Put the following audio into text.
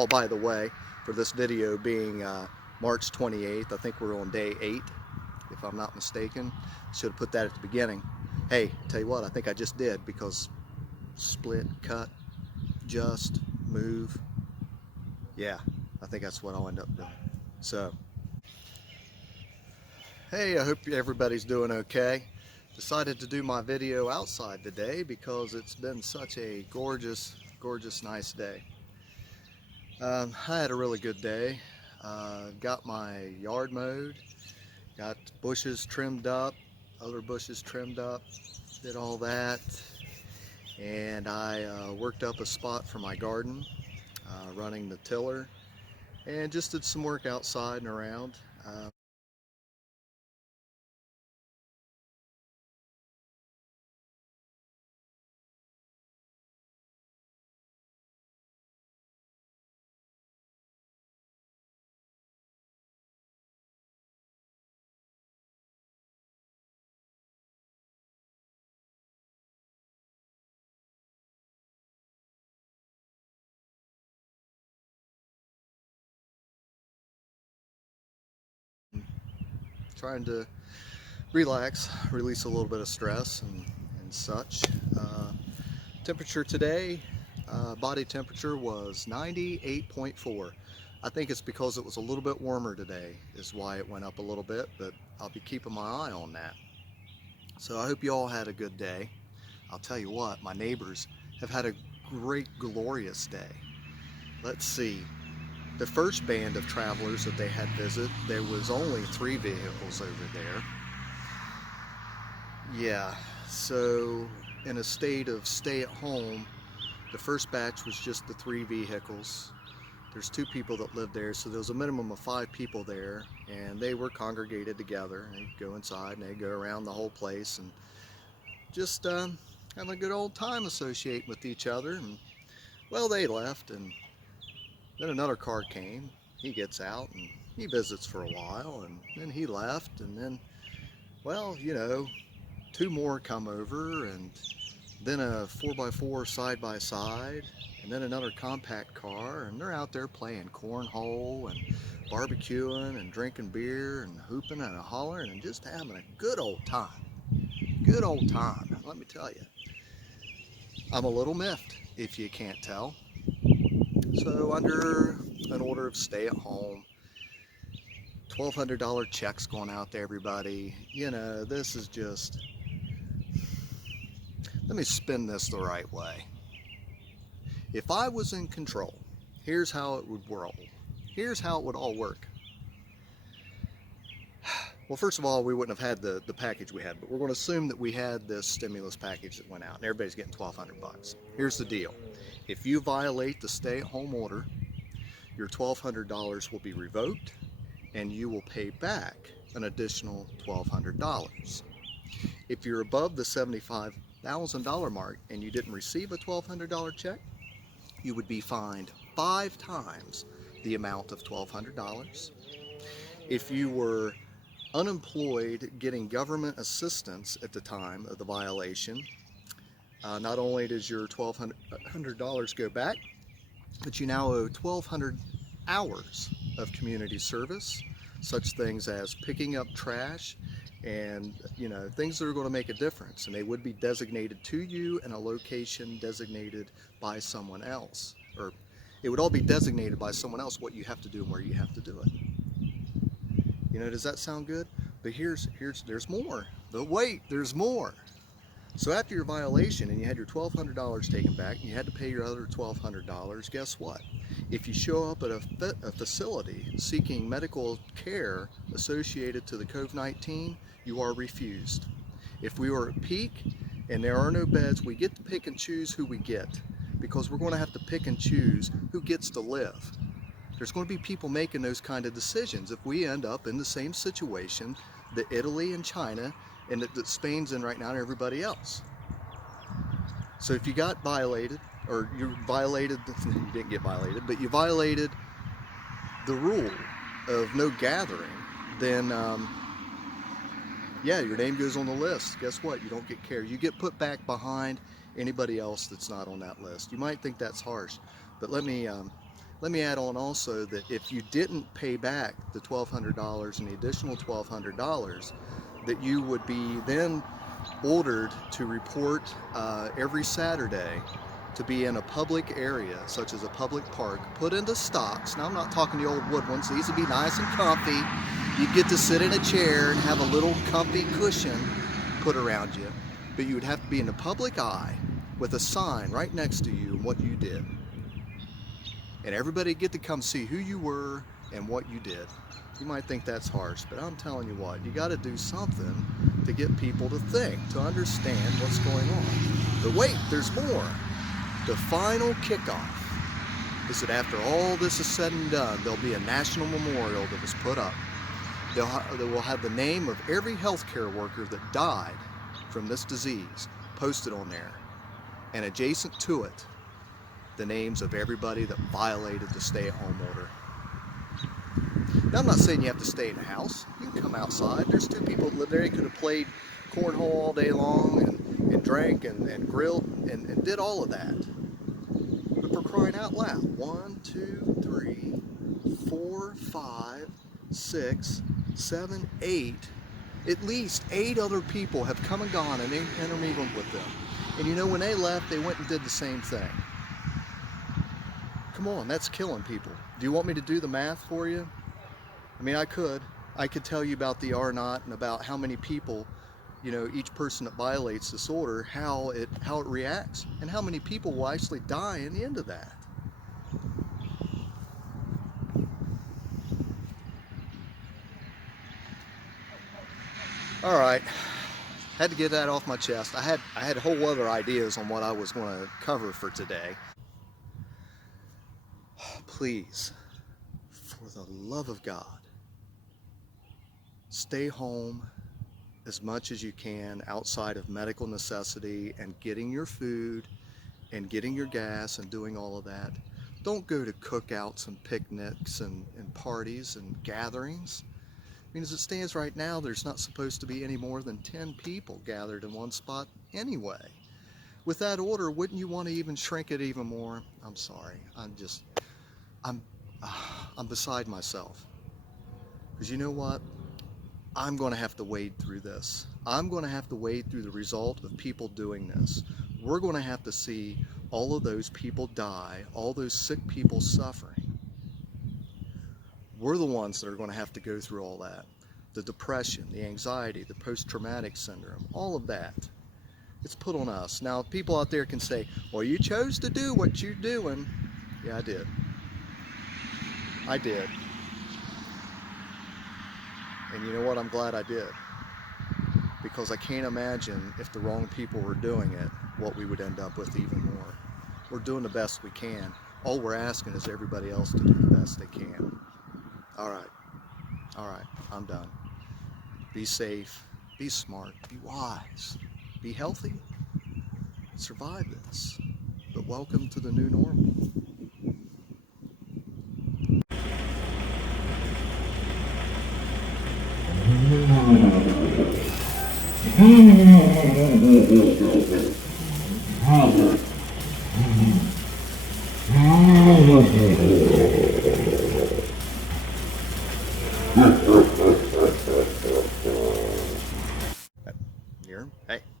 Oh, by the way, for this video being March 28th, I think we're on day 8, if I'm not mistaken. Should have put that at the beginning. Hey, tell you what, I think I just did, because split, cut, just, move. Yeah, I think that's what I'll end up doing. So, hey, I hope everybody's doing okay. Decided to do my video outside today because it's been such a gorgeous, nice day. I had a really good day. Got my yard mowed, got bushes trimmed up, other bushes trimmed up, did all that, and I worked up a spot for my garden, running the tiller, and just did some work outside and around. Trying to relax, release a little bit of stress and such. Temperature today, body temperature was 98.4. I think it's because it was a little bit warmer today is why it went up a little bit, but I'll be keeping my eye on that. So I hope you all had a good day. I'll tell you what, my neighbors have had a great, glorious day. Let's see. The first band of travelers that they had visit, there was only 3 vehicles over there. Yeah, so in a state of stay at home, the first batch was just the 3 vehicles. There's 2 people that live there, so there was a minimum of 5 people there, and they were congregated together. They'd go inside and they'd go around the whole place and just having a good old time associating with each other. And well, they left, and then another car came. He gets out and he visits for a while, and then he left, and then, well, you know, 2 more come over, and then a 4x4 side-by-side, and then another compact car, and they're out there playing cornhole and barbecuing and drinking beer and hooping and hollering and just having a good old time. Good old time, let me tell you. I'm a little miffed, if you can't tell. So under an order of stay at home, $1,200 checks going out to everybody. You know, this is just, let me spin this the right way. If I was in control, here's how it would roll. Here's how it would all work. Well, first of all, we wouldn't have had the package we had, but we're going to assume that we had this stimulus package that went out, and everybody's getting $1,200. Here's the deal. If you violate the stay-at-home order, your $1,200 will be revoked, and you will pay back an additional $1,200. If you're above the $75,000 mark and you didn't receive a $1,200 check, you would be fined 5 times the amount of $1,200. If you were unemployed getting government assistance at the time of the violation, not only does your $1,200 go back, but you now owe 1,200 hours of community service, such things as picking up trash and, you know, things that are going to make a difference, and they would be designated to you in a location designated by someone else, or it would all be designated by someone else what you have to do and where you have to do it. You know, does that sound good? But there's more. But wait, there's more. So after your violation and you had your $1,200 taken back and you had to pay your other $1,200, guess what? If you show up at a facility seeking medical care associated to the COVID-19, you are refused. If we are at peak and there are no beds, we get to pick and choose who we get, because we're going to have to pick and choose who gets to live. There's going to be people making those kind of decisions if we end up in the same situation that Italy and China and that Spain's in right now and everybody else. So if you got violated, or you violated, you didn't get violated, but you violated the rule of no gathering, then yeah, your name goes on the list. Guess what? You don't get care. You get put back behind anybody else that's not on that list. You might think that's harsh, but let me Let me add on also that if you didn't pay back the $1,200 and the additional $1,200, that you would be then ordered to report every Saturday to be in a public area, such as a public park, put into stocks. Now I'm not talking the old wood ones. These would be nice and comfy. You'd get to sit in a chair and have a little comfy cushion put around you. But you would have to be in the public eye with a sign right next to you and what you did. And everybody would get to come see who you were and what you did. You might think that's harsh, but I'm telling you what, you got to do something to get people to think, to understand what's going on. But wait, there's more. The final kickoff is that after all this is said and done, there'll be a national memorial that was put up. They will have the name of every healthcare worker that died from this disease posted on there, and adjacent to it, the names of everybody that violated the stay-at-home order. Now, I'm not saying you have to stay in the house. You can come outside. There's 2 people that live there. They could have played cornhole all day long and drank and grilled and did all of that. But for crying out loud, 1, 2, 3, 4, 5, 6, 7, 8, at least 8 other people have come and gone and intermingled with them. And you know, when they left, they went and did the same thing. Come on, that's killing people. Do you want me to do the math for you? I mean, I could tell you about the R0 and about how many people, you know, each person that violates this order, how it reacts, and how many people will actually die in the end of that. All right, had to get that off my chest. I had whole other ideas on what I was going to cover for today. Please, for the love of God, stay home as much as you can outside of medical necessity and getting your food and getting your gas and doing all of that. Don't go to cookouts and picnics and parties and gatherings. I mean, as it stands right now, there's not supposed to be any more than 10 people gathered in one spot anyway. With that order, wouldn't you want to even shrink it even more? I'm sorry. I'm beside myself. Because you know what? I'm going to have to wade through this. I'm going to have to wade through the result of people doing this. We're going to have to see all of those people die, all those sick people suffering. We're the ones that are going to have to go through all that. The depression, the anxiety, the post-traumatic syndrome, all of that. It's put on us. Now, people out there can say, well, you chose to do what you're doing. Yeah, I did. I did. And you know what? I'm glad I did. Because I can't imagine if the wrong people were doing it, what we would end up with even more. We're doing the best we can. All we're asking is everybody else to do the best they can. All right, I'm done. Be safe, be smart, be wise, be healthy, survive this. But welcome to the new normal.